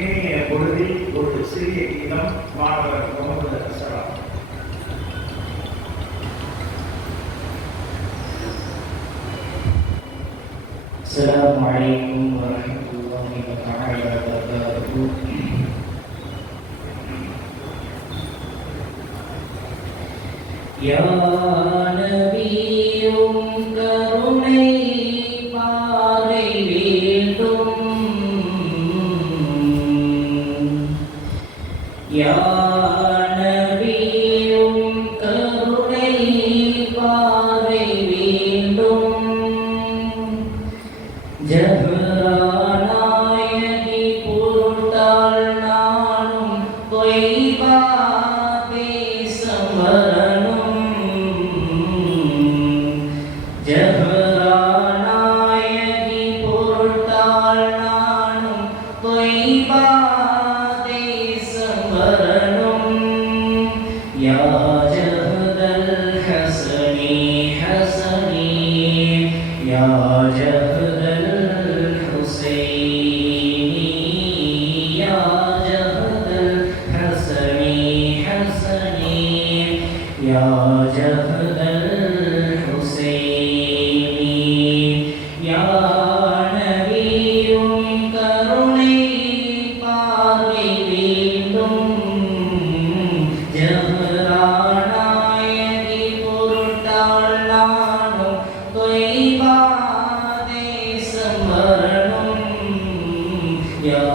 இனிய பொழுதி ஒரு சிறிய கீதம் மாணவர் முகமது அசலாம் السلام عليكم ورحمة الله تعالى وبركاته يا نبي يا جهل الحسين يا جهل الحسن حسني يا جهل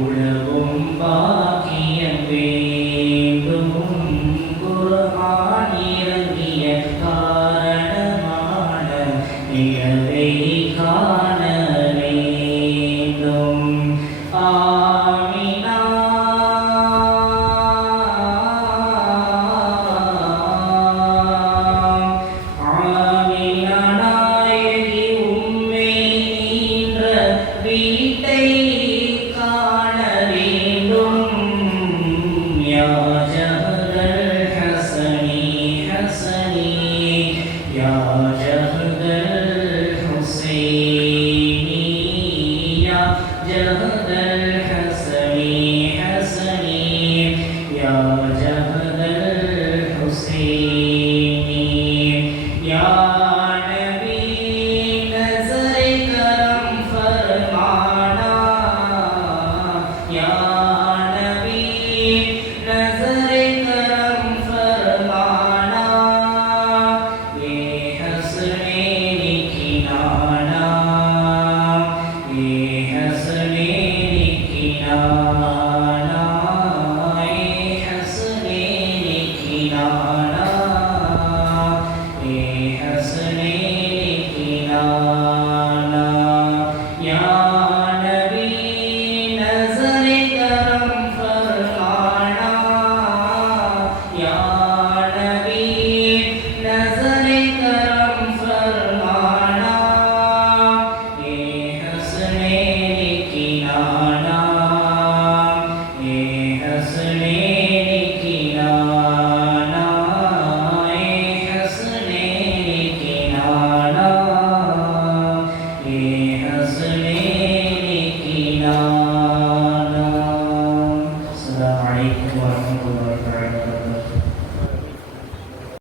ഉളകും ബാക്കിയ വേണ്ടും ഖുർആനിൽ Yeah.